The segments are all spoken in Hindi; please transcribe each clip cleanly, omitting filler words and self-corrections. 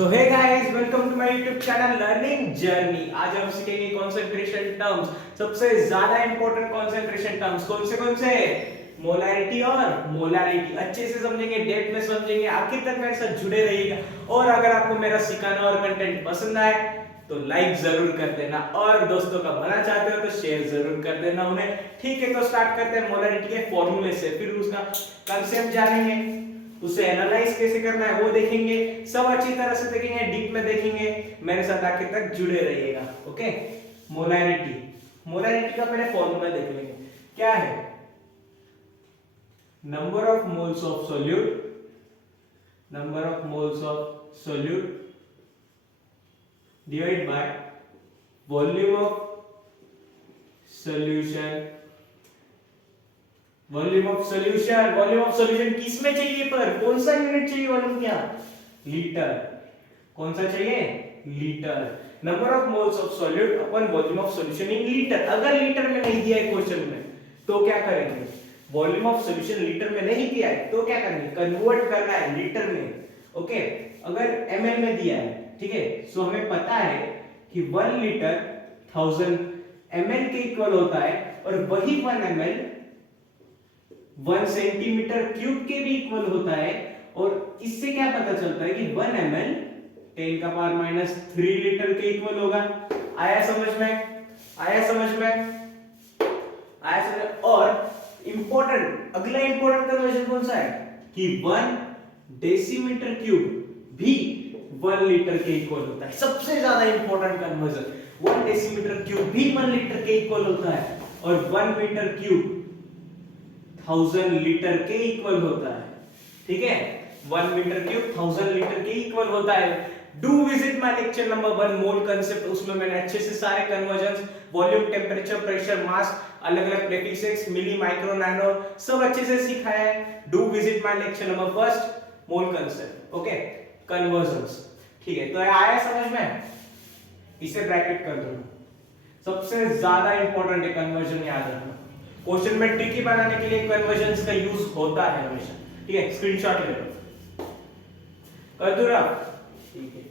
So hey guys, welcome to my YouTube channel learning journey. आज हम सीखेंगे कंसंट्रेशन टर्म्स, सबसे ज्यादा इंपॉर्टेंट कंसंट्रेशन टर्म्स। कौन से? मोलैरिटी और मोलारिटी। अच्छे से समझेंगे, डेप्थ में समझेंगे, आखिर तक मेरे साथ जुड़े रहिएगा। और अगर आपको मेरा सिखाना और कंटेंट पसंद आए तो लाइक जरूर कर देना, और दोस्तों का भला चाहते हो तो शेयर जरूर कर देना उन्हें। ठीक है, तो स्टार्ट करते हैं मोलैरिटी के फॉर्मूले से, फिर उसका कंसेप्ट जानेंगे, उसे एनालाइज कैसे करना है वो देखेंगे, सब अच्छी तरह से देखेंगे, डीप में देखेंगे। मेरे साथ आखिर तक जुड़े रहिएगा। ओके, मोलैरिटी का पहले फॉर्मूला देख लेंगे। क्या है? Number of moles of solute divide by volume of solution. Volume of solution किस में चाहिए, पर कौन सा यूनिट चाहिए? वॉल्यूम क्या? लीटर। कौन सा चाहिए? Litre. Number of moles of solute upon volume of solution in litre. अगर लीटर में नहीं दिया है क्वेश्चन में तो क्या करेंगे? वॉल्यूम ऑफ सॉल्यूशन लीटर में नहीं दिया है तो क्या करेंगे? कन्वर्ट करना है लीटर में। ओके, अगर ml में दिया है, ठीक है, सो हमें पता है कि 1 लीटर 1000 ml के इक्वल होता है, और वही 1 ml 1 सेंटीमीटर क्यूब के भी इक्वल होता है। और इससे क्या पता चलता है कि 1 ml 10 का पावर माइनस 3 लीटर के इक्वल होगा। आया समझ में? और इंपॉर्टेंट, अगला इंपॉर्टेंट कन्वर्जन कौन सा है कि 1 डेसीमीटर क्यूब भी 1 लीटर के इक्वल होता है। सबसे ज्यादा इंपॉर्टेंट कन्वर्जन, 1 डेसीमीटर क्यूब भी 1 लीटर के इक्वल होता है, और 1 मीटर क्यूब 1000 लीटर के इक्वल होता है। ठीक है, 1 मीटर क्यूब 1000 लीटर के इक्वल होता है। Do visit my lecture number 1 mole concept, उसमें मैंने अच्छे से सारे कन्वर्जन, वॉल्यूम, टेंपरेचर, प्रेशर, मास, अलग-अलग प्रीफिक्सेस, मिली, माइक्रो, नैनो, सब अच्छे से सिखाया है। Do visit my lecture number 1 mole concept. Okay, convergence. ठीक है, तो आया समझ में? इसे ब्रैकेट कर दो। सबसे ज्यादा इंपॉर्टेंट है कन्वर्जन, याद रखना। क्वेश्चन में ट्रिकी बनाने के लिए कन्वर्जंस का यूज होता है हमेशा। ठीक है, स्क्रीनशॉट ले लो। कर दो ना? ठीक है,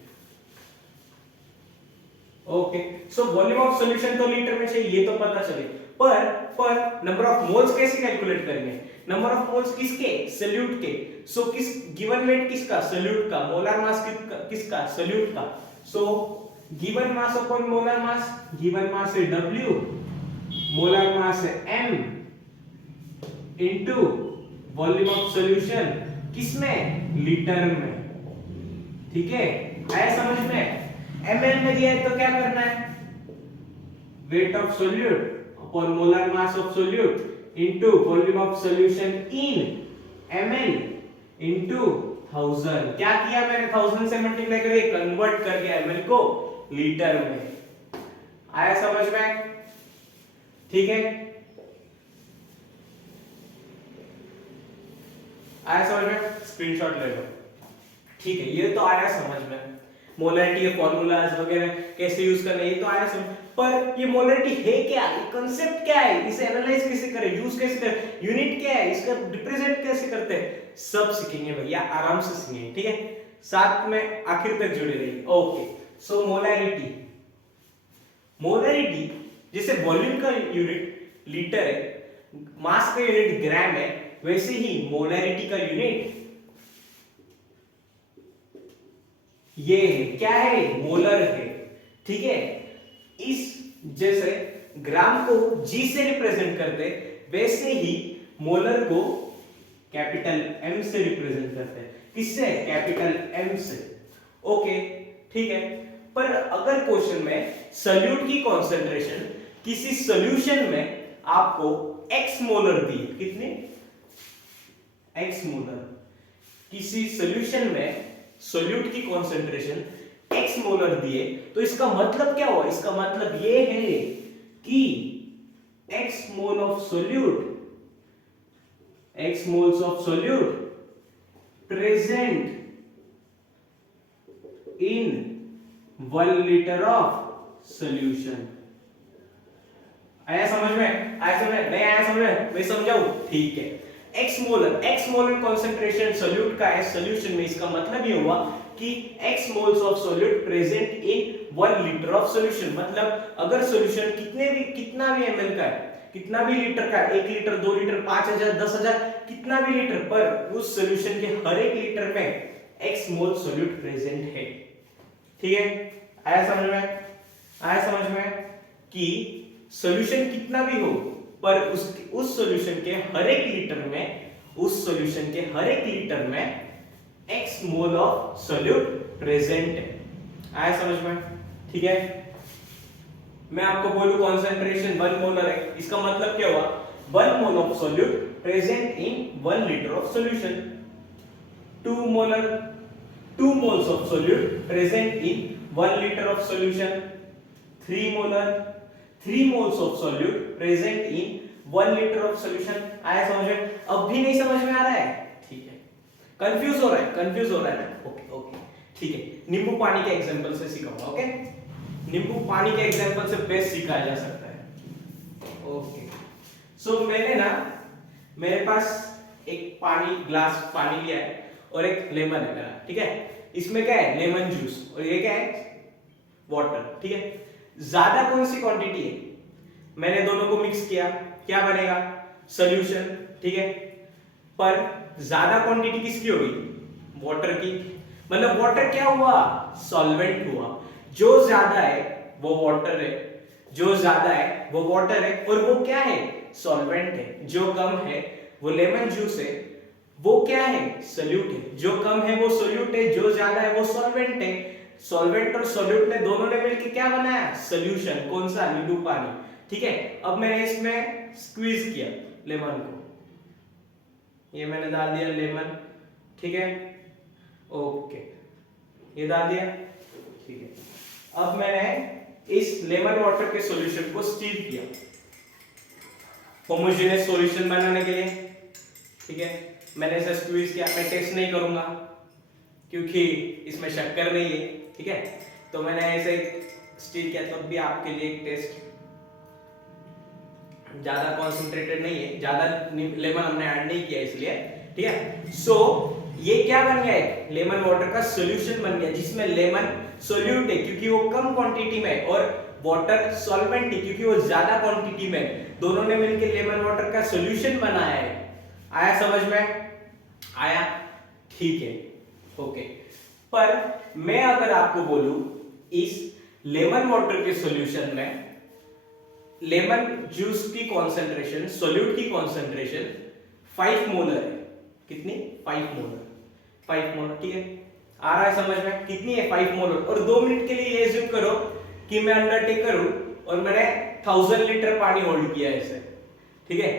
okay. So volume of solution तो लीटर में चाहिए, ये तो पता चले, पर नंबर ऑफ मोल्स कैसे कैलकुलेट करेंगे? नंबर ऑफ मोल्स किसके? सोल्यूट के। सो किस गिवन वेट किसका? सोल्यूट का। मोलर मास किसका? सोल्यूट का। So given mass upon molar mass, given mass है W, मोलर मास है M into volume of solution, किसमें? लीटर में। ठीक है, आया समझ में? ml में दिया है तो क्या करना है? Weight of solute upon molar mass of solute into volume of solution in ml into 1000। क्या किया मैंने? 1000 से मल्टीप्लाई करके कन्वर्ट कर दिया ml को लीटर में। आया समझ में? ठीक है, आया समझ में? स्क्रीनशॉट ले लो। ठीक है, ये तो आया समझ में। मोलैरिटी के फॉर्मूलाज वगैरह कैसे यूज करना है ये तो आया समझ, पर ये मोलैरिटी है क्या? ये कांसेप्ट क्या है? इसे एनालाइज कैसे करें, यूज कैसे करें, यूनिट क्या है, इसका रिप्रेजेंट कैसे करते हैं, सब सीखेंगे भैया, आराम से सीखेंगे। ठीक है, साथ में आखिर तक जुड़े रहिए। ओके, सो मोलैरिटी जैसे वॉल्यूम का यूनिट लीटर है, मास का यूनिट ग्राम है, वैसे ही मोलैरिटी का यूनिट ये है। क्या है? मोलर है। ठीक है, इस जैसे ग्राम को G से रिप्रेजेंट करते, वैसे ही मोलर को कैपिटल M से रिप्रेजेंट करते हैं। किससे? कैपिटल M से। ओके, ठीक है, पर अगर क्वेश्चन में सॉल्यूट की कंसंट्रेशन किसी सॉल्यूशन में आपको x मोलर दी, कितने? x मोलर, किसी सॉल्यूशन में सोल्यूट की कंसंट्रेशन x मोलर दिए, तो इसका मतलब क्या हुआ? इसका मतलब ये है कि x moles of solute present in 1 litre of solution. आया समझ में? आया समझ में? नहीं आया समझ में? मैं समझाऊं? ठीक है, एक्स मोलर कंसंट्रेशन सोल्यूट का है सॉल्यूशन में, इसका मतलब ये हुआ कि x moles of solute present in 1 litre of solution, मतलब अगर सॉल्यूशन कितना भी ml का है, कितना भी लीटर का है, 1 लीटर 2 लीटर 5000 10000 कितना भी लीटर, पर उस सॉल्यूशन के हर एक लीटर में x मोल सॉल्यूट प्रेजेंट है। ठीक है, आया समझ में? आया समझ में कि सॉल्यूशन कितना भी हो पर उस सॉल्यूशन के हर एक लीटर में, उस सॉल्यूशन के हर एक लीटर में x mole of solute present है। आया समझ में? ठीक है, मैं आपको बोलूं कॉन्सेंट्रेशन 1 मोलर है, इसका मतलब क्या हुआ? 1 mole of solute present in 1 litre of solution. 2 molar, 2 moles of solute present in 1 litre of solution. 3 molar, 3 moles of solute present in 1 litre of solution. आया समझ में? अब भी नहीं समझ में आ रहा है? ठीक है, कंफ्यूज हो रहा है? कंफ्यूज हो रहा है ना? ओके ओके, ठीक है, नींबू पानी के एग्जांपल से सिखाऊंगा। ओके, नींबू पानी के एग्जांपल से बेस्ट सिखाया जा सकता है। ओके, सो मैंने ना, मेरे पास एक पानी, ग्लास पानी लिया है और एक लेमन है मेरा। ठीक है, इसमें क्या है? लेमन जूस, और ये क्या है? वाटर। ठीक है, ज्यादा कौन सी क्वांटिटी है? मैंने दोनों को मिक्स किया, क्या बनेगा? सॉल्यूशन। ठीक है, पर ज्यादा क्वांटिटी किसकी होगी? वाटर की। मतलब वाटर क्या हुआ? सॉल्वेंट हुआ। जो ज्यादा है वो वाटर है, जो ज्यादा है वो वाटर है, और वो क्या है? सॉल्वेंट है। जो कम है वो लेमन जूस है, वो क्या है? सॉल्यूट है। जो कम है वो सॉल्यूट है, जो ज्यादा है वो सॉल्वेंट है। सॉल्वेंट और सॉल्यूट ने दोनों ने मिलकर क्या बनाया? सॉल्यूशन। कौन सा? नींबू पानी। ठीक है, अब मैंने इसमें स्क्वीज किया लेमन को, ये मैंने डाल दिया लेमन। ठीक है, ओके, ये डाल दिया। ठीक है, अब मैंने इस लेमन वाटर के सॉल्यूशन को स्टीर किया होमोजेनियस सॉल्यूशन बनाने के लिए। ठीक है, मैंने इसे स्क्वीज किया। मैं टेस्ट नहीं करूंगा क्योंकि इसमें शक्कर नहीं है। ठीक है, तो मैंने ऐसे स्टीर किया, तब भी आपके लिए एक टेस्ट, ज्यादा कॉन्सेंट्रेटेड नहीं है, ज्यादा लेमन हमने ऐड नहीं किया इसलिए। ठीक है, सो ये क्या बन गया? एक लेमन वाटर का सॉल्यूशन बन गया, जिसमें लेमन सॉल्यूट है क्योंकि वो कम क्वांटिटी में, और वाटर सॉल्वेंट है क्योंकि वो ज्यादा क्वांटिटी में। दोनों ने मिलकर लेमन वाटर का सॉल्यूशन बनाया है। आया समझ में? आया? ठीक है, ओके। पर मैं अगर आपको बोलूं इस लेमन वाटर के सॉल्यूशन में लेमन जूस की कॉन्सेंट्रेशन, सॉल्यूट की कॉन्सेंट्रेशन 5 मोलर है। कितनी? 5 मोलर। 5 मोलर। ठीक है, आ रहा है समझ में? कितनी है? 5 मोलर। और 2 मिनट के लिए एज्यूम करो कि मैं अंडरटेकर हूं और मैंने 1000 लीटर पानी होल्ड किया है इसे। ठीक है,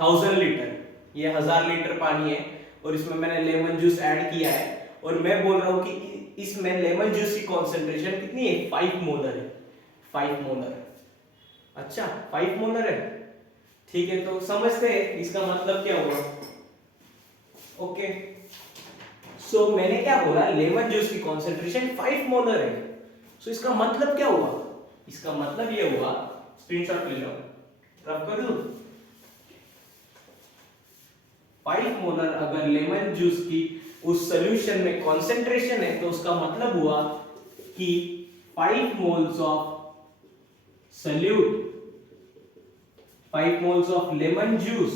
1000 लीटर, ये 1000 लीटर पानी है, और इसमें मैंने लेमन जूस ऐड किया है, और मैं बोल रहा हूं कि इसमें लेमन जूस की कॉन्सेंट्रेशन कितनी है? 5 मोलर है। 5 मोलर। अच्छा, 5 मोलर है। ठीक है, तो समझते हैं इसका मतलब क्या हुआ। ओके, सो मैंने क्या बोला? लेमन जूस की कॉन्सेंट्रेशन 5 मोलर है। सो इसका मतलब क्या हुआ? इसका मतलब ये हुआ, स्क्रीनशॉट ले लो, रब कर दूं। 5 मोलर अगर लेमन जूस की उस सॉल्यूशन में कॉन्सेंट्रेशन है, तो उसका मतलब हुआ कि 5 moles of solute, 5 moles of lemon juice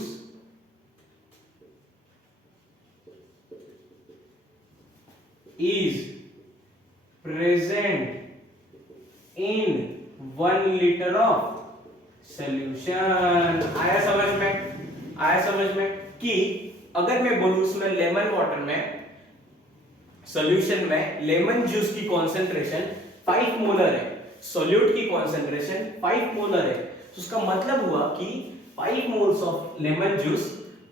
is present in 1 liter of solution। आया समझ में? आया समझ में कि अगर मैं बोलूं इसमें लेमन वाटर में, सॉल्यूशन में लेमन जूस की कॉन्सेंट्रेशन 5 मोलर है, सॉल्यूट की कॉन्सेंट्रेशन 5 मोलर है, तो उसका मतलब हुआ कि 5 moles of lemon juice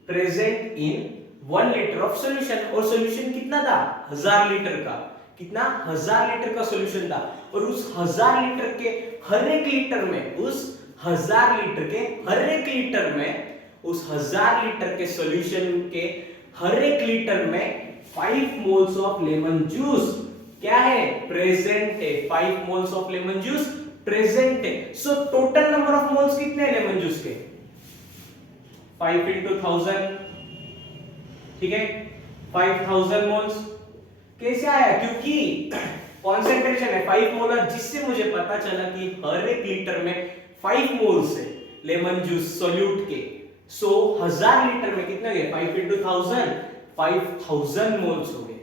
present in 1 litre of solution. और सॉल्यूशन कितना था? 1000 लीटर का। कितना? 1000 लीटर का सॉल्यूशन था, और उस 1000 लीटर के हर एक लीटर में, उस 1000 लीटर के हर एक लीटर में, उस 1000 लीटर के सॉल्यूशन के हर एक लीटर में 5 मोल्स ऑफ लेमन जूस क्या है? प्रेजेंट है। 5 moles of lemon juice present है। So total number of moles कितने हैं लेमन जूस के? 5 into 1000। ठीक है, 5000 मोल्स। कैसे आया? क्योंकि कॉन्सेंट्रेशन है 5 मोलर, जिससे मुझे पता चला कि हर एक लीटर में 5 मोल्स है लेमन जूस सॉल्यूट के। सो 1000 लीटर में कितने गए? 5 into 1000, 5000 मोल्स हो गए।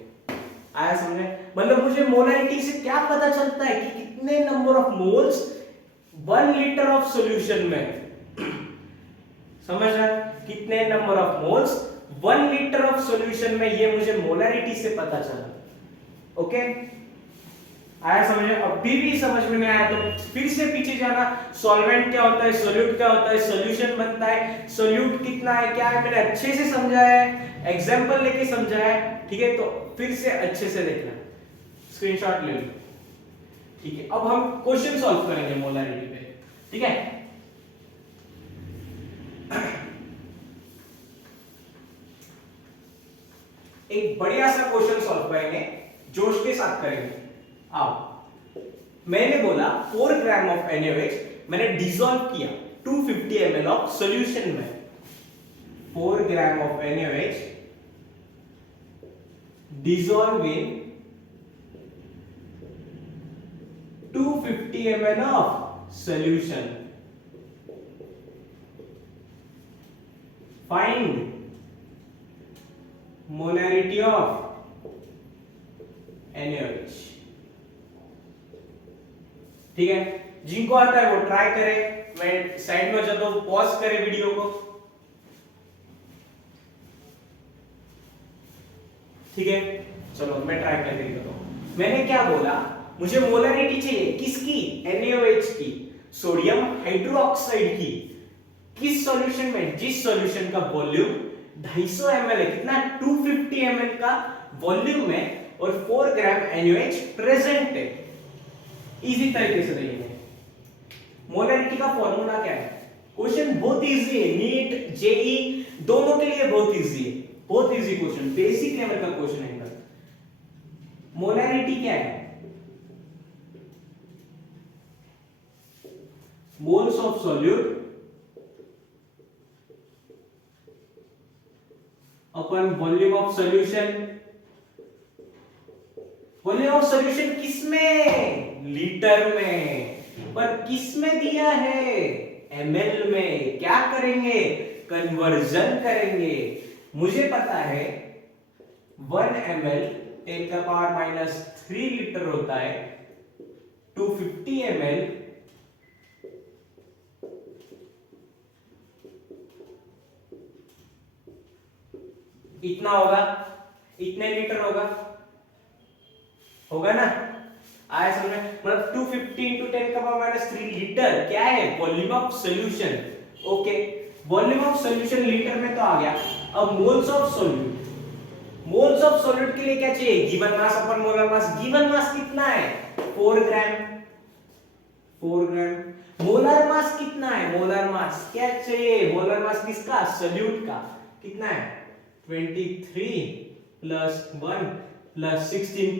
आया समझे? मतलब मुझे मोलरिटी से क्या पता चलता है कि कितने number of moles 1 litre of solution में है। समझ रहा है? कितने number of moles 1 litre of solution में, ये मुझे मोलरिटी से पता चला। ओके, आया समझ? अभी भी समझ में नहीं आया तो फिर से पीछे जाना। सॉल्वेंट क्या होता है, सोल्यूट क्या होता है, सॉल्यूशन बनता है, सोल्यूट कितना है, क्या है, मैंने अच्छे से समझाया है, एग्जांपल लेके समझाया है। ठीक है, तो फिर से अच्छे से देखना, स्क्रीनशॉट ले लो। ठीक है, अब हम क्वेश्चन सॉल्व करेंगे मोलरिटी पे। ठीक है, एक बढ़िया सा क्वेश्चन सॉल्व करेंगे, जोश के साथ करेंगे। आओ, मैंने बोला 4 ग्राम ऑफ NaOH मैंने डिसॉल्व किया 250 ml ऑफ सॉल्यूशन में। 4 gram of NaOH dissolve in 250 ml of solution. Find molarity of NaOH। ठीक है, जिनको आता है वो ट्राई करे। मैं साइड में जाता हूं, पॉज करे वीडियो को। ठीक है, चलो मैं ट्राई करके दिखाता हूं। मैंने क्या बोला, मुझे मोलरिटी चाहिए किसकी? NaOH की, सोडियम हाइड्रोक्साइड की। किस सॉल्यूशन में? जिस सॉल्यूशन का वॉल्यूम 250 ml है। कितना? 250 ml का वॉल्यूम है और 4 ग्राम NaOH प्रेजेंट है। इजी तरीके से देखेंगे। मोलरिटी का फॉर्मूला क्या है? क्वेश्चन बहुत इजी है, नीट जेई दोनों के लिए बहुत इजी है, बहुत इजी क्वेश्चन, बेसिक लेवल का क्वेश्चन है। मोलरिटी क्या है? Moles of solute upon volume of solution. Volume of solution किसमें? लीटर में। पर किसमें दिया है? ml में। क्या करेंगे? कन्वर्जन करेंगे। मुझे पता है 1 ml 10⁻³ लीटर होता है। 250 ml इतना होगा, इतने लीटर होगा ना? आया समझ में? मतलब 250 into 10⁻³ लीटर क्या है? Volume of solution. Okay, volume of solution litre में तो आ गया। अब moles of solute. Moles of solute के लिए क्या चाहिए? गिवन मास अपन मोलर मास। गिवन मास कितना है? 4 ग्राम। 4 ग्राम। मोलर मास कितना है? मोलर मास क्या चाहिए? मोलर मास किसका? सॉल्यूट का। कितना है? 23 plus 1 plus 16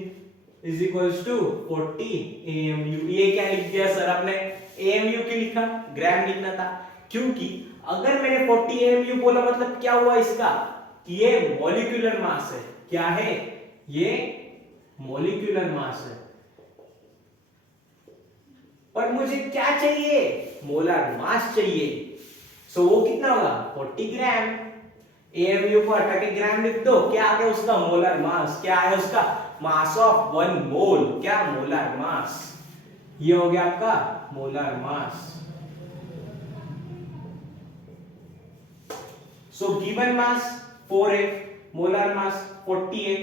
is equals to 40 AMU। ये क्या लिख दिया सर आपने? AMU क्यों लिखा? ग्राम लिखना था। क्योंकि अगर मैंने 40 AMU बोला मतलब क्या हुआ इसका? कि ये मॉलिक्यूलर मास है। क्या है? ये मॉलिक्यूलर मास है। पर मुझे क्या चाहिए? मोलर मास चाहिए। सो वो कितना होगा? 40 ग्राम। AMU को हटा के ग्राम लिख दो। क्या आ गया उसका? Molar mass. क्या है उसका? मास ऑफ 1 मोल। क्या? Molar mass. ये हो गया आपका molar mass. So given mass 4 है, मोलर मास 40 है,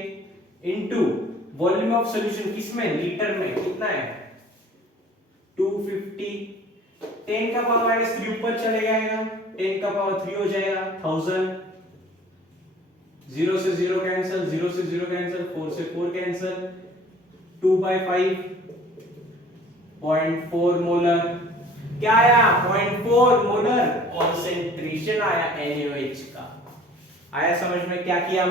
इनटू वॉल्यूम ऑफ सॉल्यूशन किसमें? लीटर में। कितना है? 250। 10⁻³ ऊपर चले जाएगा, 10⁻³ हो जाएगा 1000। 0 से 0 कैंसिल, 0 से 0 कैंसिल, 4 से 4 कैंसिल, 2/5 0.4 मोलर। क्या आया? 0.4 मोलर कॉन्सेंट्रेशन आया NaOH का। आया समझ में? क्या किया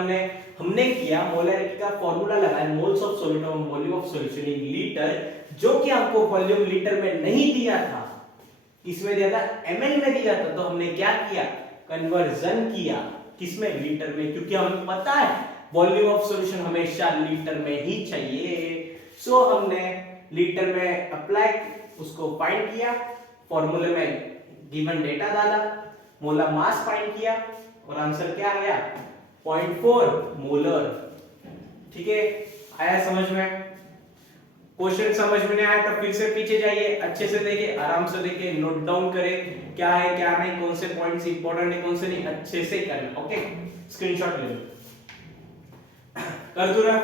हमने किया मोलरिटी का फॉर्मूला लगाया, मोल्स ऑफ सॉल्यूट और volume of solution in litre, जो कि आपको वॉल्यूम लीटर में नहीं दिया था। किसमें दिया था? ml में दिया था। तो हमने क्या किया? कन्वर्जन किया। किसमें? लीटर में। क्योंकि हमें पता है वॉल्यूम ऑफ सॉल्यूशन हमेशा लीटर में ही चाहिए। सो हमने लीटर में अप्लाई उसको फाइंड किया, फॉर्मूले में गिवन डेटा डाला, मोलर मास फाइंड किया और आंसर क्या आ गया 0.4 मोलर। ठीक है, आया समझ में? क्वेश्चन समझ में नहीं आया तो फिर से पीछे जाइए, अच्छे से देखिए, आराम से देखिए, नोट डाउन करें क्या है क्या नहीं, कौन से पॉइंट्स इंपॉर्टेंट है कौन से नहीं, अच्छे से करना। ओके, स्क्रीनशॉट ले लो, कर दो ना।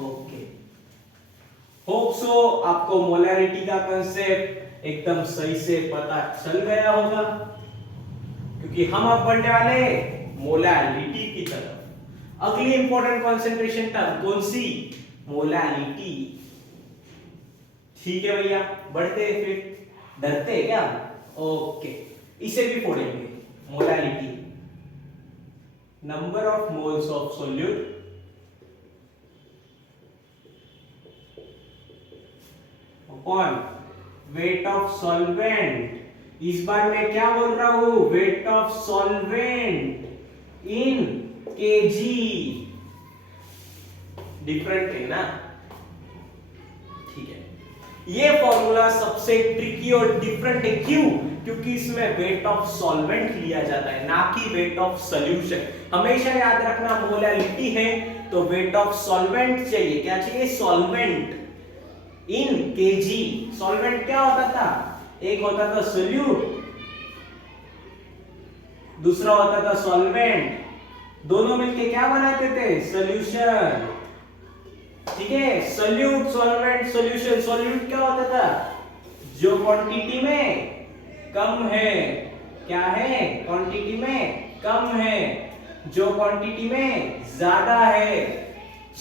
ओके, होप सो आपको मोलैरिटी का कांसेप्ट एकदम सही से पता चल गया होगा, क्योंकि हम अब बढ़ने वाले मोलैरिटी की तरफ। अगली इंपॉर्टेंट कंसंट्रेशन टर्म कौन सी? मोलैरिटी। ठीक है भैया, बढ़ते हैं फिर, डरते हैं क्या? ओके, इसे भी पढ़ेंगे। Molarity, number of moles of solute upon weight of solvent. इस बार मैं क्या बोल रहा हूं? Wait of solvent in KG. Different है ना? ठीक है, ये फॉर्मूला सबसे ट्रिकी और डिफरेंट है। क्यों? क्योंकि इसमें वेट ऑफ सॉल्वेंट लिया जाता है, ना कि वेट ऑफ सॉल्यूशन। हमेशा याद रखना, मोलैरिटी है तो वेट ऑफ सॉल्वेंट चाहिए। क्या चाहिए? Solvent in KG. सॉल्वेंट क्या होता था? एक होता था सोल्यूट, दूसरा होता था सॉल्वेंट। दोनों मिलके क्या बनाते थे? सॉल्यूशन। ठीक है, सोल्यूट, सॉल्वेंट, सॉल्यूशन। सोल्यूट क्या होता था? जो क्वांटिटी में कम है, क्या है? क्वांटिटी में कम है। जो क्वांटिटी में ज्यादा है,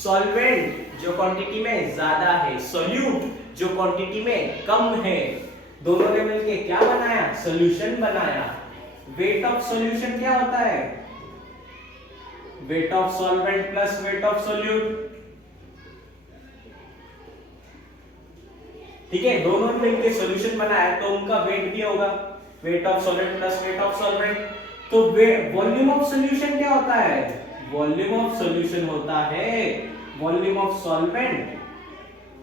सॉल्वेंट। जो क्वांटिटी में ज्यादा है, सोल्यूट जो क्वांटिटी में कम है। दोनों ने मिलके क्या बनाया? सॉल्यूशन बनाया। वेट ऑफ सॉल्यूशन क्या होता है? Wait of solvent plus weight of solute. ठीक है, दोनों ने मिलकर सॉल्यूशन बनाया तो उनका वेट भी होगा, wait of solvent plus wait of solvent. तो वॉल्यूम ऑफ सॉल्यूशन क्या होता है? वॉल्यूम ऑफ सॉल्यूशन होता है volume of solvent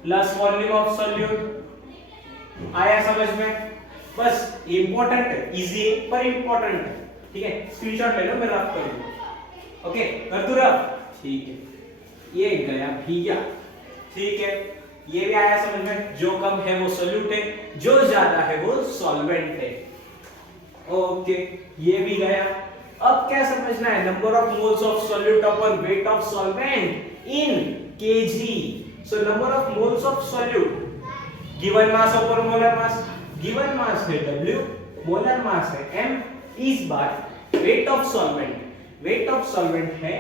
plus volume of solute. आया समझ में? बस इंपॉर्टेंट है, इजी है पर इंपॉर्टेंट है। ठीक है, स्क्रीनशॉट ले लो, मैं रफ कर दूंगा। ओके, कर दूं रफ? ठीक है, ये गया भैया। ठीक है, ये भी आया समझ में? जो कम है वो सोल्यूट है, जो ज्यादा है वो सॉल्वेंट है। ओके, ये भी गया। अब क्या समझना है? Number of moles of solute upon weight of solvent in K G. So number of moles of solute given mass upon molar mass. Given mass है W, मोलर मास है M। इस बार weight of solvent, weight of solvent है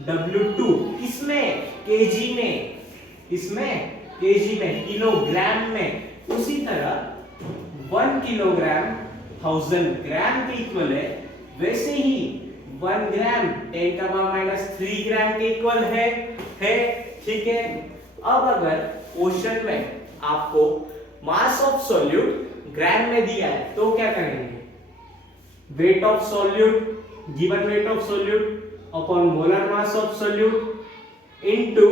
W2। किसमें? केजी में। किसमें? केजी में, किलोग्राम में। उसी तरह 1 किलोग्राम 1000 ग्राम के इक्वल है, वैसे ही 1 ग्राम 10 का पावर -3 ग्राम के इक्वल है। ठीक है, अब अगर क्वेश्चन में आपको मास ऑफ सोल्यूट ग्राम में दिया है तो क्या करेंगे? Weight of solute, given weight of solute upon molar mass of solute into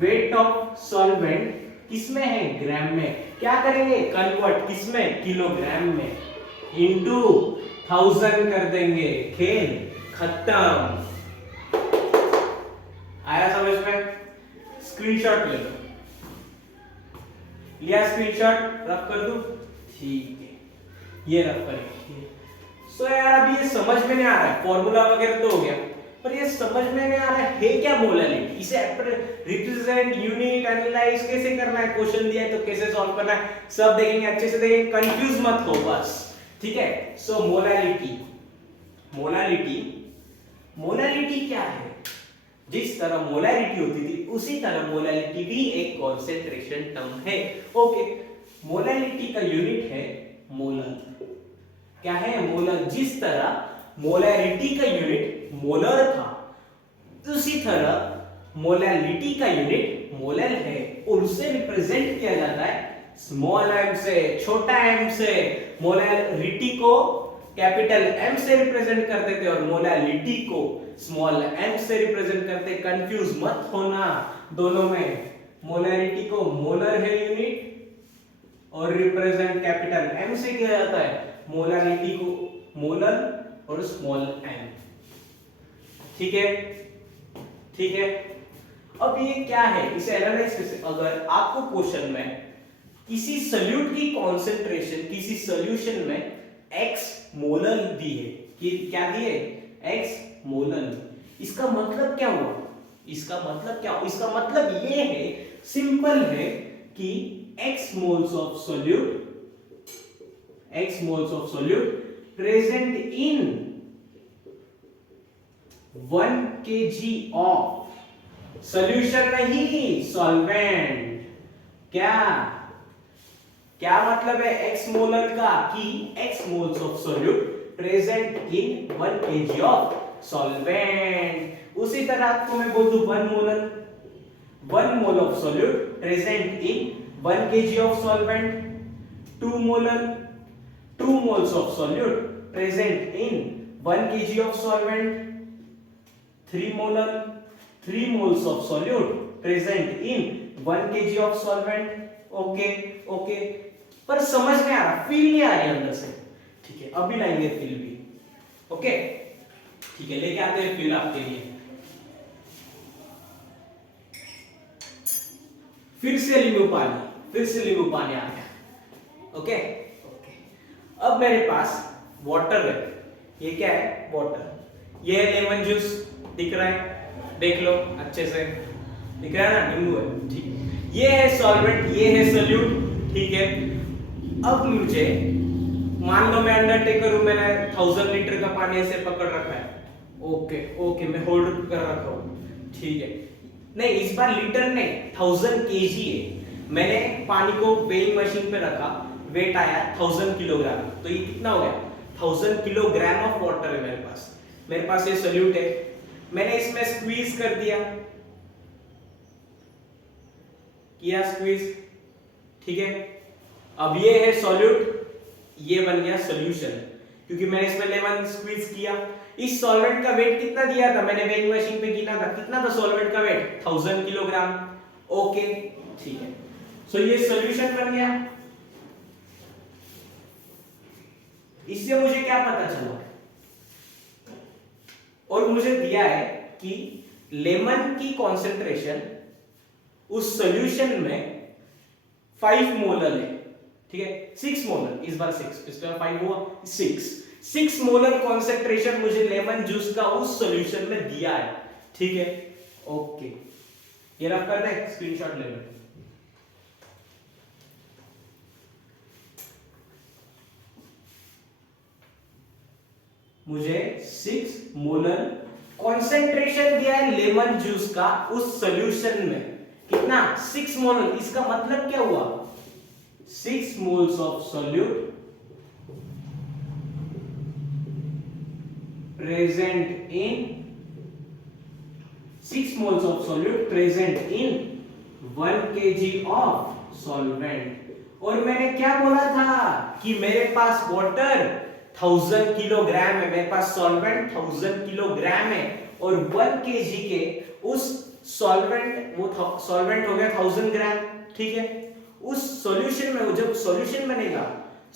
wait of solvent. किसमें है? ग्राम में। क्या करेंगे? कन्वर्ट किसमें? किलोग्राम में। इनटू 1000 कर देंगे, खेल खत्म। आया समझ में? स्क्रीनशॉट ले लो। लिया स्क्रीनशॉट? रफ कर दूं? ठीक है, ये रफ करेंगे। सो यार अभी ये समझ में नहीं आ रहा है, फॉर्मूला वगैरह तो हो गया, पर ये समझ में नहीं आ रहा है क्या मोलैरिटी? इसे रिप्रेजेंट, यूनिट, एनालाइज कैसे करना है? क्वेश्चन दिया है तो कैसे सॉल्व करना है, सब देखेंगे, अच्छे से देखेंगे, कंफ्यूज मत हो बस। ठीक है, सो मोलैरिटी, मोलैरिटी क्या है? जिस तरह मोलैरिटी होती थी उसी तरह मोलैरिटी भी एक कॉन्सेंट्रेशन टर्म है। ओके, मोलैरिटी का यूनिट है मोलर। क्या है? मोलर। जिस तरह मोलैरिटी का यूनिट मोलर था, उसी तरह मोलैरिटी का यूनिट मोलर है, और उसे रिप्रेजेंट किया जाता है स्मॉल m से, छोटा m से। मोलैरिटी को कैपिटल एम से रिप्रेजेंट करते थे और मोलालिटी को स्मॉल एम से रिप्रेजेंट करते। कंफ्यूज मत होना दोनों में, मोलारिटी को मोलर है यूनिट और रिप्रेजेंट कैपिटल एम से किया जाता है, मोलारिटी को मोलर और स्मॉल एम। ठीक है, ठीक है। अब ये क्या है, इसे एनालाइज कैसे? अगर आपको क्वेश्चन में किसी सॉल्यूट की कॉन्सेंट्रेशन किसी सॉल्यूशन में x मोलर दी है, कि क्या दी है? x molar. इसका मतलब क्या हुआ? इसका मतलब क्या? इसका मतलब ये है, सिंपल है कि x moles of solute present in 1 kg of solution, नहीं सॉल्वेंट। क्या मतलब है x मोलर का? कि x moles of solute present in 1 kg of solvent. उसी तरह आपको मैं बोल दूं 1 mole of solute present in 1 kg of solvent, 2 moles of solute present in 1 kg of solvent, 3 moles of solute present in 1 kg of solvent. Okay, पर समझ में आ रहा, फील नहीं आ रही अंदर से। ठीक है, अभी लाएंगे फील भी। ओके, ठीक है, लेके आते हैं फील आपके लिए। फिर से नींबू पानी आ गया। ओके, अब मेरे पास वाटर है। ये क्या है? वाटर। ये है लेमन जूस, दिख रहा है? देख लो अच्छे से, दिख रहा है ना? नींबू है। ठीक, ये है सॉल्वेंट, ये है सॉल्यूट। ठीक है, अब मुझे मान लो मैं अंडरटेकर हूं, मैंने 1000 लीटर का पानी ऐसे पकड़ रखा है। ओके, मैं होल्ड कर रखा हूं। ठीक है, नहीं इस बार लीटर नहीं, 1000 केजी है। मैंने पानी को वेइंग मशीन पे रखा, वेट आया 1000 किलोग्राम। तो ये कितना हो गया? 1000 किलोग्राम ऑफ वाटर है मेरे पास ये सॉल्यूट है। मैंने इसमें स्क्वीज कर दिया, स्क्वीज। ठीक है, अब ये है सॉल्यूट, ये बन गया सॉल्यूशन, क्योंकि मैंने इसमें लेमन स्क्वीज किया। इस सॉल्वेंट का वेट कितना दिया था? मैंने वेइंग मशीन पे गिना था, कितना था सॉल्वेंट का वेट? 1000 किलोग्राम। ओके, ठीक है, सो ये सॉल्यूशन बन गया। इससे मुझे क्या पता चला? और मुझे दिया है कि लेमन की कॉन्सेंट्रेशन उस सॉल्यूशन में 5 मोलर है। ठीक है, 6 मोलर, इस बार 6, पिछले बार 5 हुआ, 6 मोलर कॉन्सेंट्रेशन मुझे लेमन जूस का उस सॉल्यूशन में दिया है। ठीक है, ओके, ये रफ कर दे, स्क्रीनशॉट ले लो। मुझे 6 मोलर कॉन्सेंट्रेशन दिया है लेमन जूस का उस सॉल्यूशन में। कितना? 6 मोलर। इसका मतलब क्या हुआ? 6 moles of solute present in 1 kg of solvent. और मैंने क्या बोला था कि मेरे पास वाटर 1000 किलोग्राम है, मेरे पास सॉल्वेंट 1000 किलोग्राम है, और 1 kg के उस सॉल्वेंट, वो सॉल्वेंट हो गया 1000 ग्राम। ठीक है, उस सॉल्यूशन में जब सॉल्यूशन बनेगा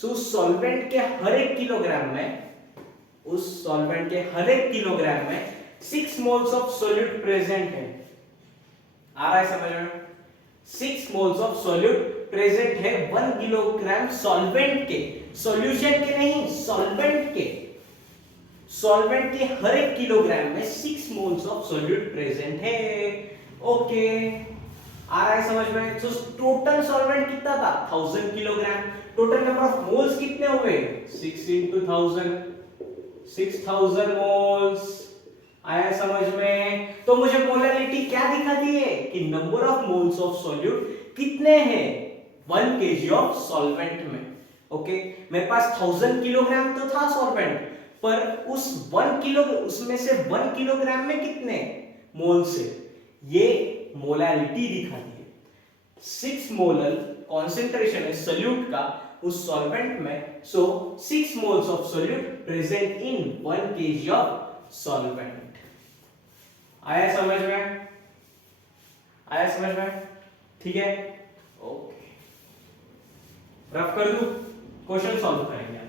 तो उस सॉल्वेंट के हर एक किलोग्राम में 6 मोल्स ऑफ सॉल्यूट प्रेजेंट है। आ रहा है समझ में? 6 मोल्स ऑफ सॉल्यूट प्रेजेंट है 1 किलोग्राम सॉल्वेंट के, सॉल्यूशन के नहीं, सॉल्वेंट के हर एक किलोग्राम में 6 मोल्स ऑफ सॉल्यूट प्रेजेंट है। ओके, आ रहा है समझ में? तो टोटल सॉल्वेंट कितना था? 1000 kilogram. Total number of moles कितने हुए? 6 into 1000, 6000 मोल्स। आया समझ में? तो मुझे मोलारिटी क्या दिखाती है कि number of moles of solute कितने हैं 1 kg ऑफ सॉल्वेंट में। ओके, मेरे पास 1000 किलोग्राम तो था सॉल्वेंट, पर उस 1 किलो उसमें से 1 किलोग्राम में कितने मोल्स है, ये मोलारिटी दिखाती है। 6 मोलर कॉन्सेंट्रेशन है सॉल्यूट का उस सॉल्वेंट में, सो 6 moles of solute present in 1 kg of solvent. आया समझ में? आया समझ में? ठीक है, ओके, रफ कर दूं, क्वेश्चन सॉल्व करेंगे आप,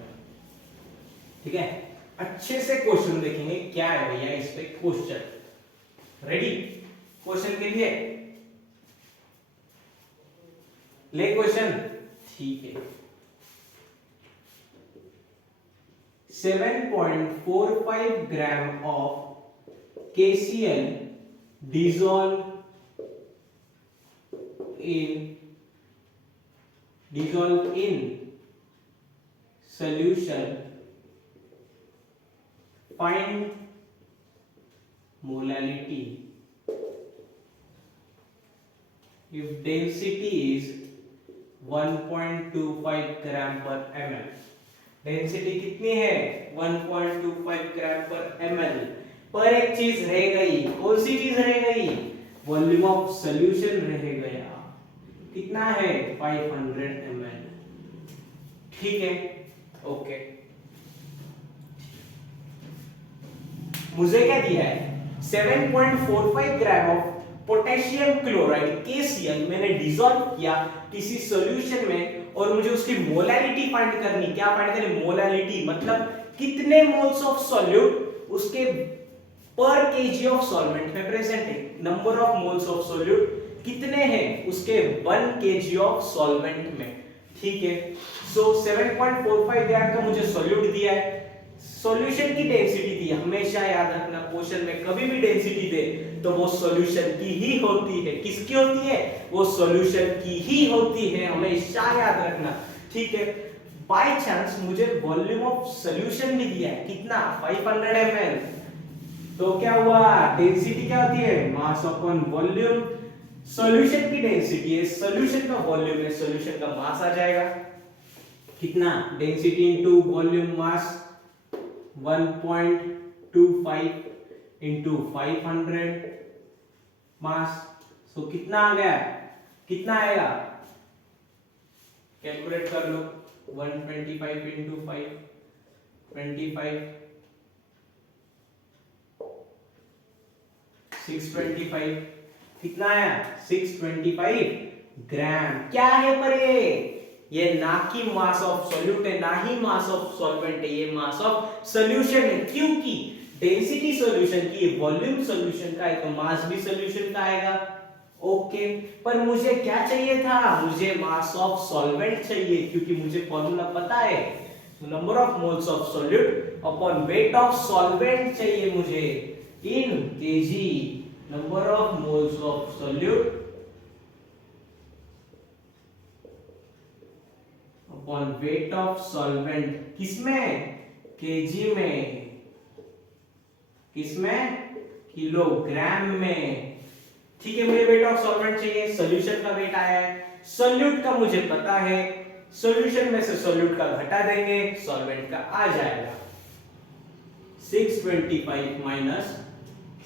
ठीक है, अच्छे से क्वेश्चन देखेंगे क्या है भैया इस पे क्वेश्चन। रेडी क्वेश्चन के लिए? ले क्वेश्चन, ठीक है। 7.45 gram of KCl dissolve in solution, find molality if density is 1.25 ग्राम पर ml। डेंसिटी कितनी है? 1.25 ग्राम पर ml। पर एक चीज रह गई, कौन सी चीज रह गई? वॉल्यूम ऑफ सॉल्यूशन रह गया, कितना है? 500 ml। ठीक है, ओके। मुझे क्या दिया है? 7.45 gram of potassium chloride KCl मैंने डिसॉल्व किया किसी सॉल्यूशन में और मुझे उसकी मोलैरिटी फाइंड करनी। क्या फाइंड करनी? मोलैरिटी, मतलब कितने मोल्स ऑफ सॉल्यूट उसके पर केजी ऑफ सॉल्वेंट में प्रेजेंट है। Number of moles of solute कितने हैं उसके 1 kg ऑफ सॉल्वेंट में। ठीक है, सो 7.45 ग्राम का मुझे सॉल्यूट दिया है, सॉल्यूशन की डेंसिटी दी। हमेशा याद रखना, क्वेश्चन में कभी भी डेंसिटी दे तो वो सॉल्यूशन की ही होती है। किसकी होती है? वो सॉल्यूशन की ही होती है, हमेशा याद रखना। ठीक है, बाय चांस मुझे वॉल्यूम ऑफ सॉल्यूशन भी दिया है, कितना? 500 ml। तो क्या हुआ? डेंसिटी क्या होती है? Mass upon volume. सॉल्यूशन की डेंसिटी है, सॉल्यूशन का वॉल्यूम है, सॉल्यूशन का मास आ जाएगा कितना? Density into volume mass 1.25 into 500 मास। सो कितना आ गया? कितना आएगा? कैलकुलेट कर लो। 125 इनटू 5 25 625 कितना आया? 625 ग्राम। क्या है पर ये ना की मास ऑफ सॉल्यूट है, ना ही मास ऑफ सॉल्वेंट है, ये मास ऑफ सॉल्यूशन है। क्योंकि डेंसिटी सॉल्यूशन की, वॉल्यूम सॉल्यूशन का है, तो मास भी सॉल्यूशन का आएगा। ओके, पर मुझे क्या चाहिए था? मुझे मास ऑफ सॉल्वेंट चाहिए, क्योंकि मुझे फॉर्मूला पता है, number of moles of solute upon weight of solvent चाहिए मुझे in K G. Number of moles of solute upon weight of solvent, किसमें? केजी में। किसमें? किलोग्राम में। ठीक है, मुझे वेट ऑफ सॉल्वेंट चाहिए, सॉल्यूशन का वेट आया है, सॉल्यूट का मुझे पता है, सॉल्यूशन में से सॉल्यूट का घटा देंगे, सॉल्वेंट का आ जाएगा। 625 माइनस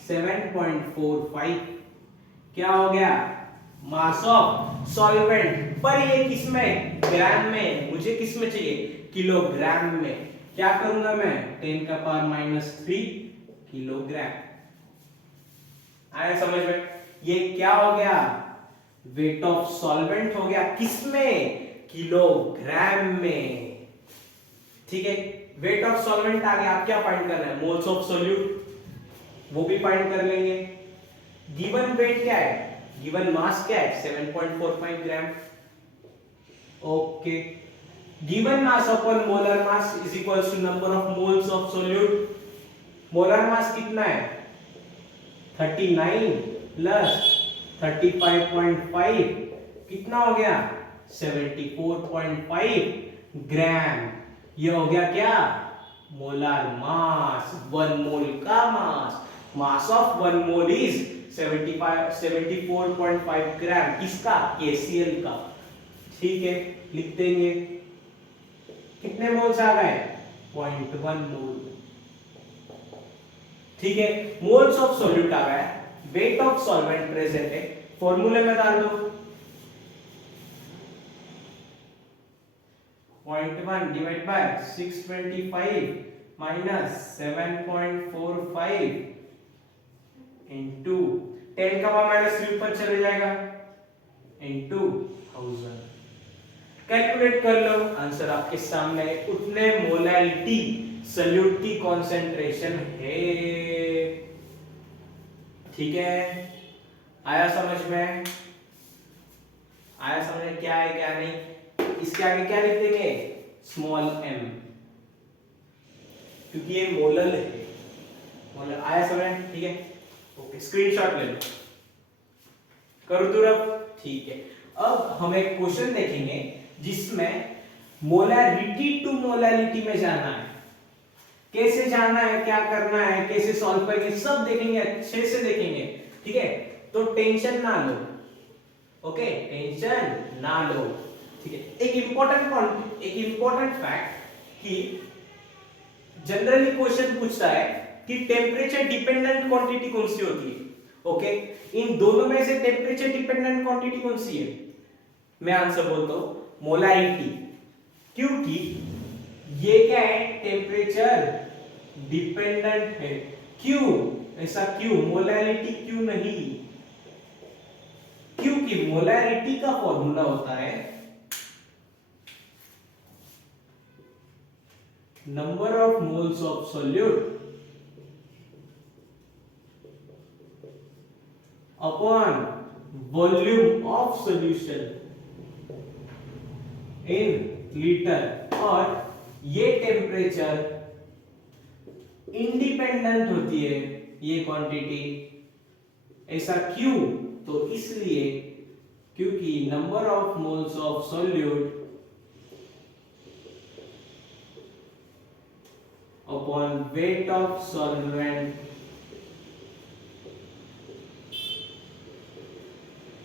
7.45 क्या हो गया? Mass of solvent. पर ये किसमें? ग्राम में। मुझे किसमें चाहिए? किलोग्राम में। क्या करूंगा मैं? 10 का पावर -3 किलोग्राम। आया समझ में? ये क्या हो गया? वेट ऑफ सॉल्वेंट हो गया, किसमें? किलोग्राम में। ठीक है, वेट ऑफ सॉल्वेंट आ गया। आप क्या फाइंड करना है? मोल्स ऑफ सॉल्यूट, वो भी फाइंड कर लेंगे। गिवन वेट क्या है? गिवन मास क्या है? 7.45 gram. Okay, given mass upon molar mass is equals to number of moles of solute. Molar mass कितना है? 39 प्लस 35.5 कितना हो गया? 74.5 ग्राम। ये हो गया क्या? मोलर मास, 1 मोल का मास। मास ऑफ 1 मोल इज 74.5 ग्राम। किसका? KCl का। ठीक है, लिख देंगे। कितने मोल्स आ गए? 0.1 मोल। ठीक है, मोल्स ऑफ सॉल्यूट आ गया, वेट ऑफ सॉल्वेंट प्रेजेंट है, फॉर्मूले में डाल दो। 0.1 डिवाइड बाय 625 माइनस 7.45 इंटू 10 का पावर माइनस 3 ऊपर चले जाएगा इंटू 1000। कैलकुलेट कर लो, आंसर आपके सामने। उतने मोलैलिटी सॉल्यूट की कॉन्सेंट्रेशन है। ठीक है, आया समझ में? आया समझ में क्या है क्या नहीं? इसके आगे क्या लिख देंगे? स्मॉल m, क्योंकि ये मोलल है। मोलल आया समझ में? ठीक है, ओके, स्क्रीनशॉट ले लो। करो तुरंत। ठीक है, अब हम एक क्वेश्चन देखेंगे जिसमें मोलैरिटी टू मोलैलिटी में जाना है। कैसे जाना है, क्या करना है, कैसे सॉल्व करेंगे, सब देखेंगे, अच्छे से देखेंगे। ठीक है, तो टेंशन ना लो। ओके, टेंशन ना लो। ठीक है, एक इंपॉर्टेंट फैक्ट कि जनरली क्वेश्चन पूछता है कि टेम्परेचर डिपेंडेंट क्वांटिटी कौन सी होती है। ओके, इन दोनों में से टेम्परेचर डिपेंडेंट क्वांटिटी कौन सी है? मैं आंसर बोलता हूं मोलैरिटी, क्योंकि ये क्या है? टेम्परेचर डिपेंडेंट है। क्यों ऐसा? क्यों मोलैरिटी क्यों नहीं? क्योंकि मोलैरिटी का फॉर्मूला होता है number of moles of solute upon volume of solution in litre, और ये टेम्परेचर इंडिपेंडेंट होती है ये क्वांटिटी। ऐसा क्यों? तो इसलिए क्योंकि number of moles of solute upon weight of solvent,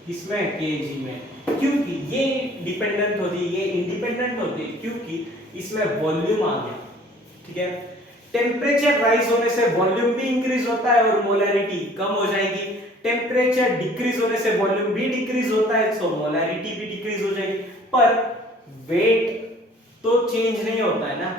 किसमें? केजी में। क्योंकि ये डिपेंडेंट होती है, ये इंडिपेंडेंट होती है, क्योंकि इसमें वॉल्यूम आ गया। ठीक है, टेम्परेचर राइज होने से वॉल्यूम भी इंक्रीज होता है और मोलैरिटी कम हो जाएगी। टेम्परेचर डिक्रीज होने से वॉल्यूम भी डिक्रीज होता है, सो मोलैरिटी भी डिक्रीज हो जाएगी। पर वेट तो चेंज नहीं होता है ना।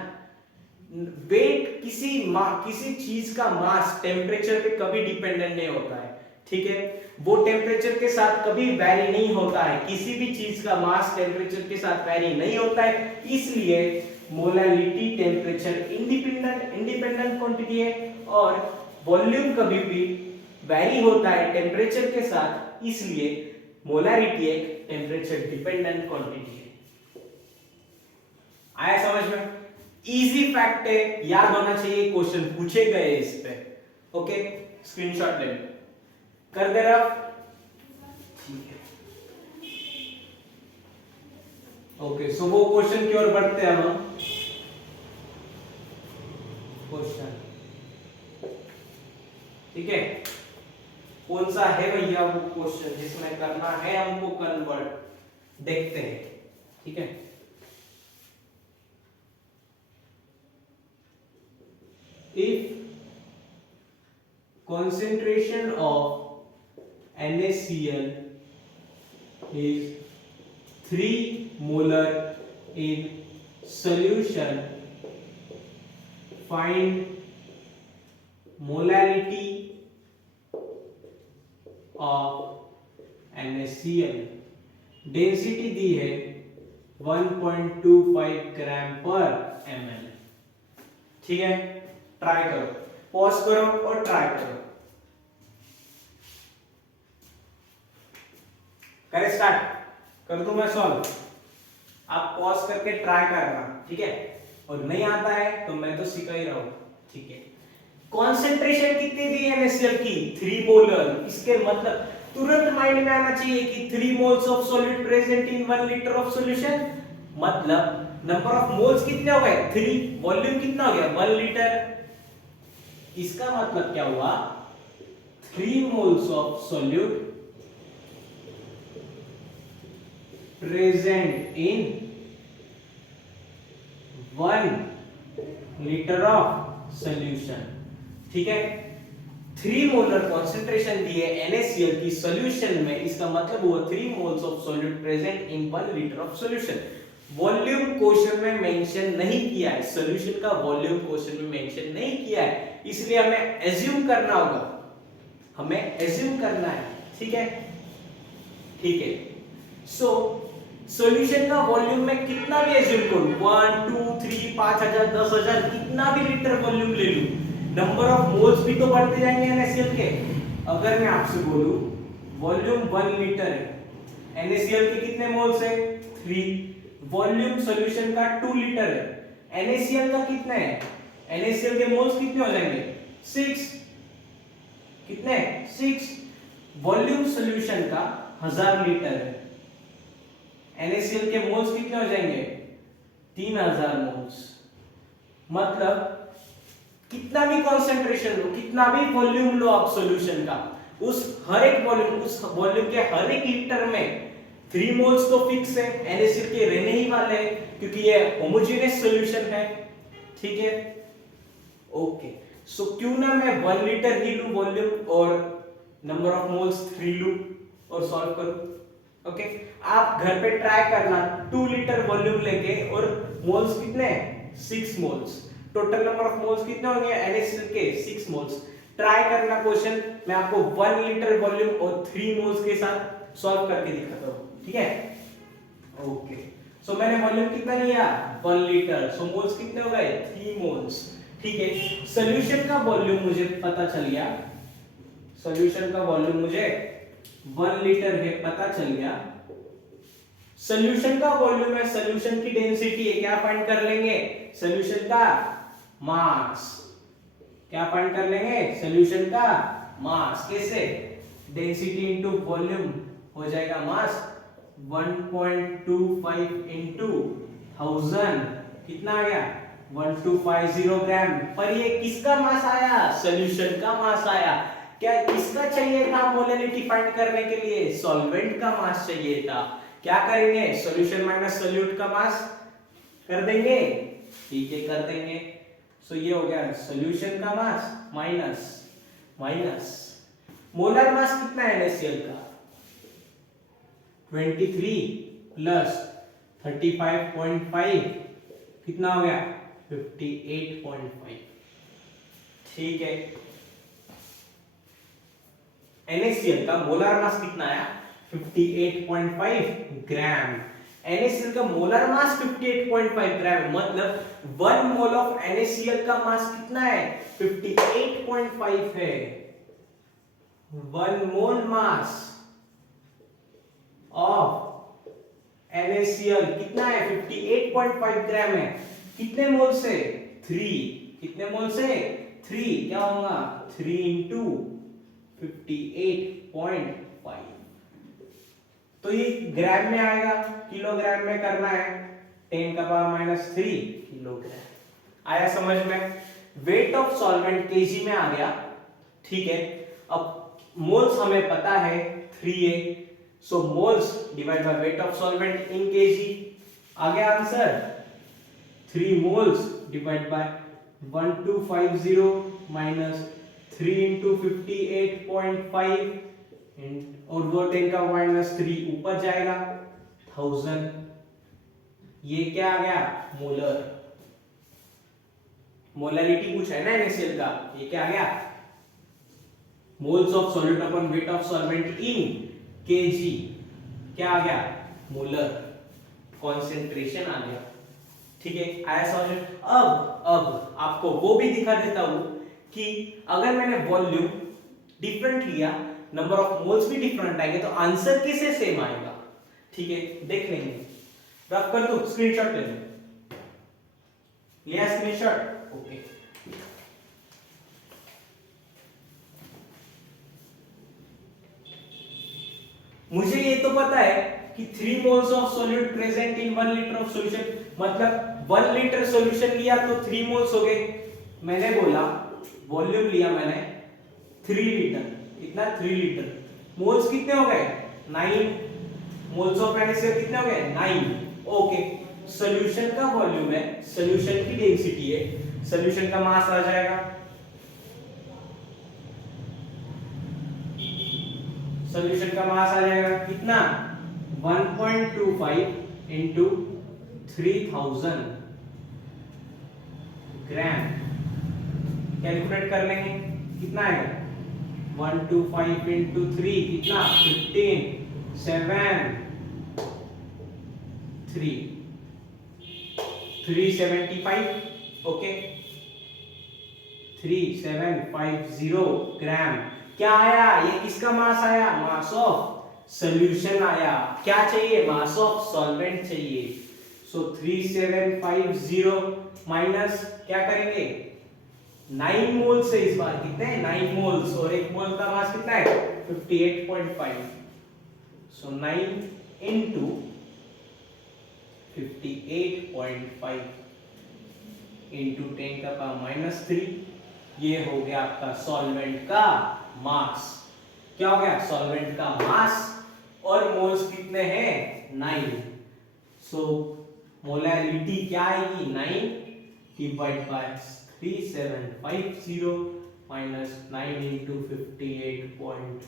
वेट किसी चीज का मास टेम्परेचर पे कभी डिपेंडेंट नहीं होता है। ठीक है, वो टेम्परेचर के साथ कभी वैरी नहीं होता है। किसी भी चीज का मास टेम्परेचर के साथ वैरी नहीं होता है, इसलिए मोलैलिटी टेम्परेचर इंडिपेंडेंट क्वांटिटी है, और वॉल्यूम कभी भी वैरी होता है टेम्परेचर के साथ, इसलिए मोलैरिटी एक टेम्परेचर डिपेंडेंट क्वांटिटी है। आया समझ में? इजी फैक्ट है, याद होना चाहिए, क्वेश्चन पूछे गए इस पे। ओके, स्क्रीनशॉट ले लो, कर दे रहा। ठीक है, ओके, सो वो क्वेश्चन की ओर बढ़ते हैं हम। क्वेश्चन, ठीक है, कौन सा है भैया वो क्वेश्चन जिसमें करना है हमको कन्वर्ट, देखते हैं। ठीक है, if concentration of NaCl is 3 molar in solution, find molarity of NaCl। Density दी है 1.25 ग्राम पर ml। ठीक है, ट्राई करो, पॉज करो और ट्राई करो। करे स्टार्ट कर दूं मैं सॉल्व, आप पॉज करके ट्राई करना। ठीक है, और नहीं आता है तो मैं तो सिखा ही रहा हूं। ठीक है, कॉन्सेंट्रेशन कितनी दी है NaCl की? 3 मोलर। इसके मतलब तुरंत माइंड में आना चाहिए कि 3 moles of solute present in 1 litre of solution, मतलब नंबर ऑफ मोल्स कितने हो गए? 3, वॉल्यूम कितना हो गया? 1 लीटर। इसका मतलब क्या हुआ? 3 moles of solute present in 1 litre of solution. ठीक है, 3 मोलर कॉन्सेंट्रेशन दी है NaCl की सॉल्यूशन में, इसका मतलब हुआ 3 moles of solute present in 1 litre of solution. Volume question में मेंशन नहीं किया है, सॉल्यूशन का वॉल्यूम क्वेश्चन में मेंशन नहीं किया है, इसलिए हमें एज्यूम करना होगा, हमें एज्यूम करना है। ठीक है, ठीक है। सो सॉल्यूशन का वॉल्यूम में कितना भी एज्यूम करूं, 1 2 3 5000 10000 कितना भी लीटर वॉल्यूम ले लूं, नंबर ऑफ मोल्स भी तो बढ़ते जाएंगे NaCl के। अगर मैं आपसे बोलूं वॉल्यूम 1 लीटर है, NaCl के कितने मोल्स है 3, वॉल्यूम सॉल्यूशन का 2 लीटर है, NaCl का कितना है, NaCl के मोल्स कितने हो जाएंगे 6, कितने 6, वॉल्यूम सॉल्यूशन का 1000 लीटर है, NaCl के मोल्स कितने हो जाएंगे 3000 मोल्स। मतलब कितना भी कंसंट्रेशन लो, कितना भी वॉल्यूम लो आप सॉल्यूशन का, उस हर एक वॉल्यूम, उस वॉल्यूम के हर एक लीटर में 3 मोल्स तो फिक्स है, NaCl के रहने ही वाले हैं क्योंकि ये होमोजेनियस सॉल्यूशन है। ठीक है, ओके। सो क्यों ना मैं 1 लीटर ही लूं वॉल्यूम और नंबर ऑफ मोल्स 3 लूं और सॉल्व करूं। ओके, आप घर पे ट्राई करना 2 लीटर वॉल्यूम लेके और मोल्स कितने 6 moles, total number of moles कितने होंगे NaCl के 6 मोल्स। ट्राई करना क्वेश्चन, मैं आपको 1 लीटर वॉल्यूम और 3 मोल्स के साथ सॉल्व करके दिखाता हूं। ठीक है, ओके। सो मैंने वॉल्यूम कितना लिया 1 लीटर, सो मोल्स कितने हो गए 3 मोल्स। ठीक है, सॉल्यूशन का वॉल्यूम मुझे पता चल गया, सॉल्यूशन का वॉल्यूम मुझे 1 लीटर है पता चल गया। सॉल्यूशन का वॉल्यूम है, सॉल्यूशन की डेंसिटी है, क्या फाइंड कर लेंगे सॉल्यूशन का मास, क्या फाइंड कर लेंगे सॉल्यूशन का मास, कैसे डेंसिटी इनटू वॉल्यूम हो जाएगा मास 1.25 इनटू 1000 कितना आ गया 1250 ग्राम। पर ये किसका मास आया सॉल्यूशन का मास आया। क्या किसका चाहिए था मोलैलिटी फाइंड करने के लिए, सॉल्वेंट का मास चाहिए था। क्या करेंगे सॉल्यूशन माइनस सॉल्यूट का मास कर देंगे, ठीक है कर देंगे। सो ये हो गया सॉल्यूशन का मास माइनस मोलर मास कितना है NaCl का 23 प्लस 35.5 कितना हो गया 58.5। ठीक है, NaCl का मोलर मास कितना आया 58.5 ग्राम। NaCl का मोलर मास 58.5 ग्राम, मतलब 1 मोल ऑफ NaCl का मास कितना है 58.5 है। 1 मोल मास ऑफ NaCl कितना है 58.5 ग्राम है। कितने मोल से 3, कितने मोल से 3, क्या होगा 3 इंटू 58.5, तो ये ग्राम में आएगा, किलोग्राम में करना है 10 का पावर -3 किलोग्राम। आया समझ में। वेट ऑफ सॉल्वेंट केजी में आ गया। ठीक है, अब मोल्स हमें पता है 3 है, so moles divide by weight of solvent in K G. आ गया answer 3 moles divide by 1250 minus 3 into 58.5 और वो 10 का -3 ऊपर जाएगा 1000। ये क्या आ गया मोलर, मोलरिटी पूछा है ना NaCl का, ये क्या आ गया moles of solute upon weight of solvent in KG, क्या आ गया मोलर, कंसंट्रेशन आ गया। ठीक है, आया समझ में। अब आपको वो भी दिखा देता हूं कि अगर मैंने वॉल्यूम डिफरेंट लिया, नंबर ऑफ मोल्स भी डिफरेंट आएंगे, तो आंसर कैसे सेम आएगा। ठीक है, देख लेंगे। रफ कर दो, स्क्रीनशॉट ले लो, लिया स्क्रीनशॉट, ओके। मुझे ये तो पता है कि 3 moles of solute present in 1 litre of solution, मतलब 1 लीटर सॉल्यूशन लिया तो 3 मोल्स हो गए। मैंने बोला वॉल्यूम लिया मैंने 3 लीटर, कितना 3 लीटर, मोल्स कितने हो गए 9, मोल्स ऑफ NaCl कितने हो गए 9। ओके, सॉल्यूशन का वॉल्यूम है, सॉल्यूशन की डेंसिटी है, सॉल्यूशन का मास आ जाएगा, सॉल्यूशन का मास आ जाएगा कितना 1.25 इंटू 3000 ग्राम कैलकुलेट कर लेंगे, कितना आएगा 125 इंटू 3 कितना 15 7 3 375 ओके 3750 ग्राम। क्या आया, ये किसका मास आया, मास ऑफ सॉल्यूशन आया। क्या चाहिए, मास ऑफ सॉल्वेंट चाहिए। सो 3750 माइनस क्या करेंगे 9 मोल्स है इस बार, कितने 9 मोल्स, और एक मोल का मास कितना है 58.5। सो 9 इंटू 58.5 इंटू 10 का पावर -3, ये हो गया आपका सॉल्वेंट का मास। क्या हो गया, सॉल्वेंट का मास, और मोल्स कितने हैं 9। सो मोलैरिटी क्या आएगी 9 डिवाइड बाय 3750 माइनस 9 इंटू 58.5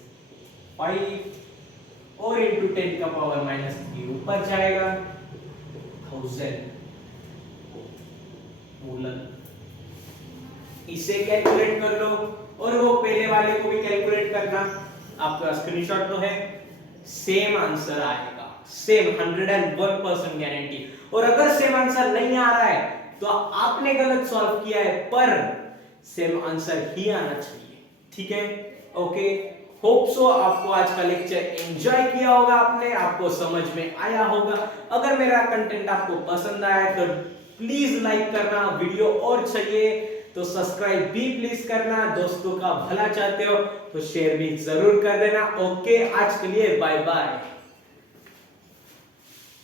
और इंटू 10 का पावर -3 ऊपर जाएगा 1000 मोलर। इसे कैलकुलेट कर लो, और वो पहले वाले को भी कैलकुलेट करना, आपका स्क्रीनशॉट तो है, सेम आंसर आएगा, सेम 101% गारंटी। और अगर सेम आंसर नहीं आ रहा है तो आपने गलत सॉल्व किया है, पर सेम आंसर ही आना चाहिए, ठीक है। ओके, होप सो आपको आज का लेक्चर एंजॉय किया होगा आपने, आपको समझ में आया होगा। अगर मेरा कंटेंट आपको पसंद आया तो प्लीज लाइक करना, वीडियो और चाहिए तो सब्सक्राइब भी प्लीज करना, दोस्तों का भला चाहते हो तो शेयर भी जरूर कर देना। ओके, आज के लिए बाय बाय।